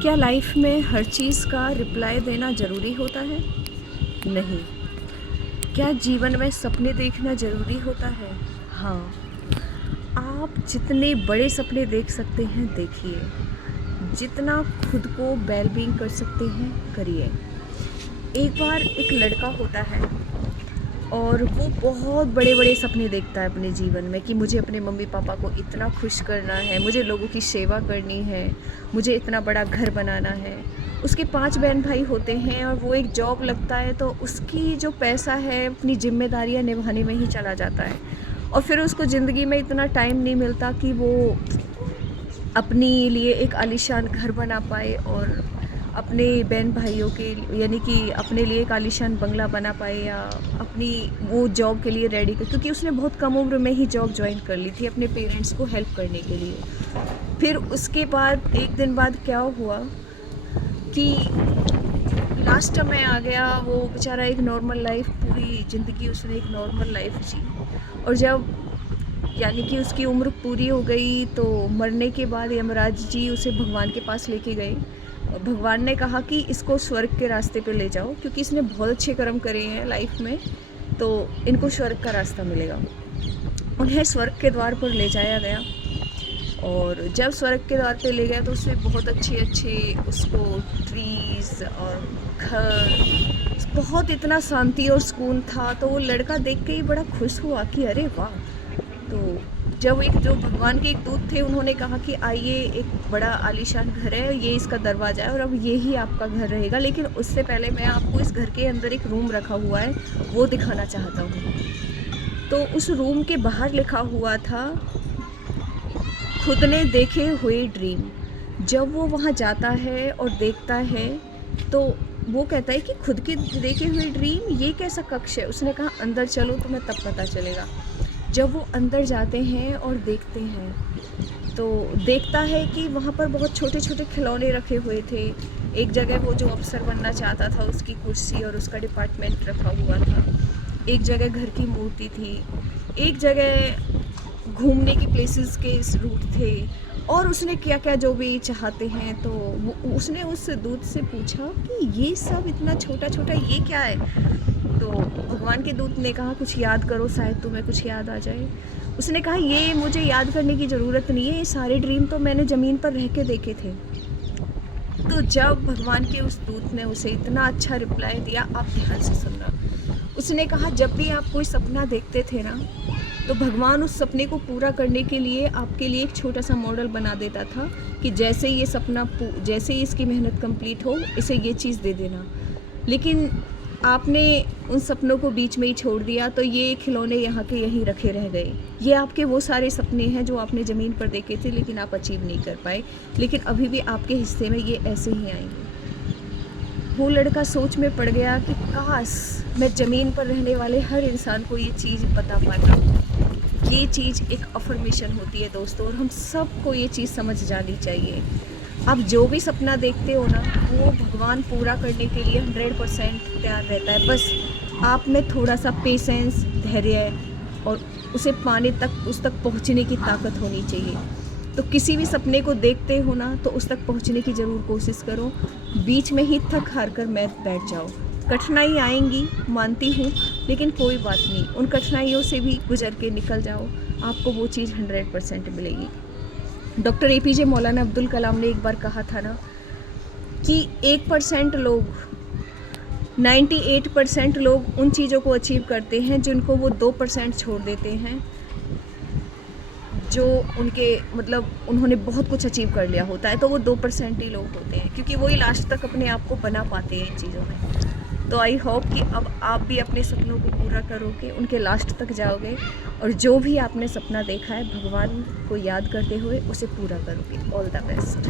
क्या लाइफ में हर चीज़ का रिप्लाई देना ज़रूरी होता है? नहीं। क्या जीवन में सपने देखना ज़रूरी होता है? हाँ। आप जितने बड़े सपने देख सकते हैं देखिए, जितना खुद को वेल-बीइंग कर सकते हैं करिए। एक बार एक लड़का होता है और वो बहुत बड़े-बड़े सपने देखता है अपने जीवन में कि मुझे अपने मम्मी-पापा को इतना खुश करना है, मुझे लोगों की सेवा करनी है, मुझे इतना बड़ा घर बनाना है। उसके 5 बहन-भाई होते हैं और वो एक जॉब लगता है तो उसकी जो पैसा है अपनी ज़िम्मेदारियाँ निभाने में ही चला जाता है। और फिर उसको ज़िंदगी में इतना टाइम नहीं मिलता कि वो अपने लिए एक आलीशान घर बना पाए और अपने बहन भाइयों के यानी कि अपने लिए एक आलीशान बंगला बना पाए या अपनी वो जॉब के लिए रेडी कर, क्योंकि उसने बहुत कम उम्र में ही जॉब ज्वाइन कर ली थी अपने पेरेंट्स को हेल्प करने के लिए। फिर उसके बाद एक दिन बाद क्या हुआ कि लास्ट में आ गया, वो बेचारा एक नॉर्मल लाइफ, पूरी ज़िंदगी उसने एक नॉर्मल लाइफ जी। और जब यानी कि उसकी उम्र पूरी हो गई तो मरने के बाद यमराज जी उसे भगवान के पास लेके गए और भगवान ने कहा कि इसको स्वर्ग के रास्ते पे ले जाओ, क्योंकि इसने बहुत अच्छे कर्म करे हैं लाइफ में, तो इनको स्वर्ग का रास्ता मिलेगा। उन्हें स्वर्ग के द्वार पर ले जाया गया और जब स्वर्ग के द्वार पे ले गया तो उससे बहुत अच्छे उसको ट्रीज़ और घर, बहुत इतना शांति और सुकून था। तो वो लड़का देख के ही बड़ा खुश हुआ कि अरे वाह। तो जब एक जो भगवान के एक दूत थे उन्होंने कहा कि आइए, एक बड़ा आलीशान घर है, ये इसका दरवाज़ा है और अब ये ही आपका घर रहेगा, लेकिन उससे पहले मैं आपको इस घर के अंदर एक रूम रखा हुआ है वो दिखाना चाहता हूँ। तो उस रूम के बाहर लिखा हुआ था, खुद ने देखे हुए ड्रीम। जब वो वहाँ जाता है और देखता है तो वो कहता है कि खुद के देखे हुए ड्रीम, ये कैसा कक्ष है। उसने कहा अंदर चलो तुम्हें तब पता चलेगा। जब वो अंदर जाते हैं और देखते हैं तो देखता है कि वहाँ पर बहुत छोटे छोटे खिलौने रखे हुए थे। एक जगह वो जो अफसर बनना चाहता था उसकी कुर्सी और उसका डिपार्टमेंट रखा हुआ था, एक जगह घर की मूर्ति थी, एक जगह घूमने की प्लेसेस के रूट थे, और उसने क्या क्या जो भी चाहते हैं। तो उसने उस दूत से पूछा कि ये सब इतना छोटा छोटा ये क्या है। तो भगवान के दूत ने कहा कुछ याद करो, शायद तुम्हें कुछ याद आ जाए। उसने कहा ये मुझे याद करने की ज़रूरत नहीं है, ये सारे ड्रीम तो मैंने ज़मीन पर रह के देखे थे। तो जब भगवान के उस दूत ने उसे इतना अच्छा रिप्लाई दिया, आप ध्यान से सुनना। उसने कहा जब भी आप कोई सपना देखते थे ना, तो भगवान उस सपने को पूरा करने के लिए आपके लिए एक छोटा सा मॉडल बना देता था कि जैसे ये सपना, जैसे ही इसकी मेहनत कंप्लीट हो, इसे ये चीज़ दे देना। लेकिन आपने उन सपनों को बीच में ही छोड़ दिया, तो ये खिलौने यहाँ के यहीं रखे रह गए। ये आपके वो सारे सपने हैं जो आपने ज़मीन पर देखे थे लेकिन आप अचीव नहीं कर पाए, लेकिन अभी भी आपके हिस्से में ये ऐसे ही आएंगे। वो लड़का सोच में पड़ गया कि काश मैं ज़मीन पर रहने वाले हर इंसान को ये चीज़ बता पाता। ये चीज़ एक अफर्मेशन होती है दोस्तों, और हम सबको ये चीज़ समझ जानी चाहिए। आप जो भी सपना देखते हो ना, वो भगवान पूरा करने के लिए 100% तैयार रहता है। बस आप में थोड़ा सा पेशेंस, धैर्य और उसे पाने तक, उस तक पहुंचने की ताकत होनी चाहिए। तो किसी भी सपने को देखते हो ना, तो उस तक पहुंचने की ज़रूर कोशिश करो। बीच में ही थक हार कर मत बैठ जाओ। कठिनाई आएंगी, मानती हूँ, लेकिन कोई बात नहीं, उन कठिनाइयों से भी गुजर के निकल जाओ, आपको वो चीज़ 100% मिलेगी। डॉक्टर APJ मौलाना अब्दुल कलाम ने एक बार कहा था ना कि 1% लोग, 98% लोग उन चीज़ों को अचीव करते हैं जिनको वो 2% छोड़ देते हैं, जो उनके मतलब उन्होंने बहुत कुछ अचीव कर लिया होता है। तो वो 2% ही लोग होते हैं, क्योंकि वही लास्ट तक अपने आप को बना पाते हैं इन चीज़ों में। तो आई होप कि अब आप भी अपने सपनों को पूरा करोगे, उनके लास्ट तक जाओगे, और जो भी आपने सपना देखा है भगवान को याद करते हुए उसे पूरा करोगे। All the best.